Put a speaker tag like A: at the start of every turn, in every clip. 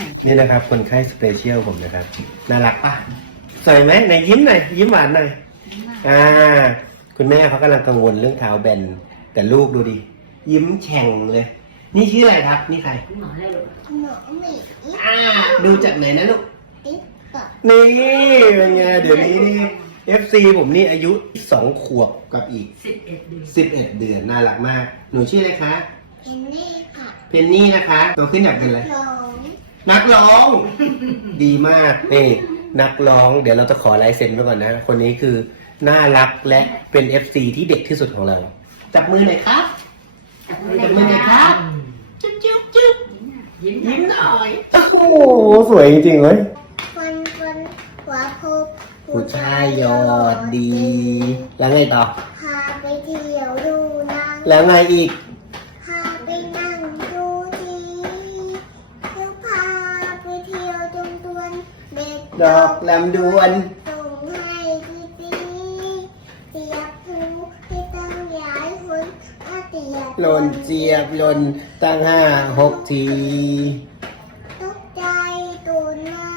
A: นี่นะครับคนไข้สเปเชียลผมนะครับน่ารักปะสวยไหมไหนยิ้มหน่อยยิ้มหวานหน่อยคุณแม่เขากำลังกังวลเรื่องเท้าแบนแต่ลูกดูดิยิ้มแฉ่งเลย นี่ชื่ออะไรครับนี่ใคร
B: หมอได้หรอ
C: หมอหมี
A: ดูจากไหนนะลูก
C: ติ๊กต๊อก
A: นี่เป็นไงเดี๋ยวนี้นี่ FC ผมนี่อายุ2 ขวบกับอีก11 เดือนน่ารักมากหนูชื่ออะไรคะ
C: เพนนี่ค่ะ
A: เพนนี่นะคะโตขึ้นอยากเป็นอะไร
C: น้อง
A: นักร้อง ดีมากนี่นักร้องเดี๋ยวเราจะขอลายเซ็นไว้ก่อนนะคนนี้คือน่ารักและเป็น FC ที่เด็กที่สุดของเราจับมือหน่อยครับจับมือหน่อยครับจุ๊บจุ๊บจุ๊บยิ้มหน่อยโอ้โหสวยจริงๆเลย
C: คนหัวโคก
A: ผู้ชายยอดดี แล้วไงต่อ
C: พาไปเที่ยวดูนาง
A: แล้วไงอีก
C: พาไปนั่งดูทีแล้วพาไปเที่ยวจงตวนเด็ก
A: ดอกลำดวน
C: ส่งให้ดีๆเสียบหูให้ตั้งหลายคนเตียบ
A: หล่นเจียบหล่นตั้ง5-6 ที
C: ตกใจตูนมา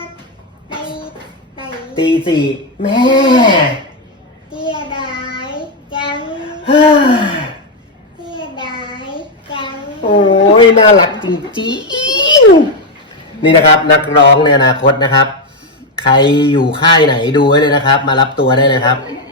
A: ตี 4แม่
C: เสียดายจังเสียดายจัง
A: โอ้ยน่ารักจริงๆนี่นะครับนักร้องในอนาคตนะครับใครอยู่ค่ายไหนดูไว้เลยนะครับมารับตัวได้เลยครับ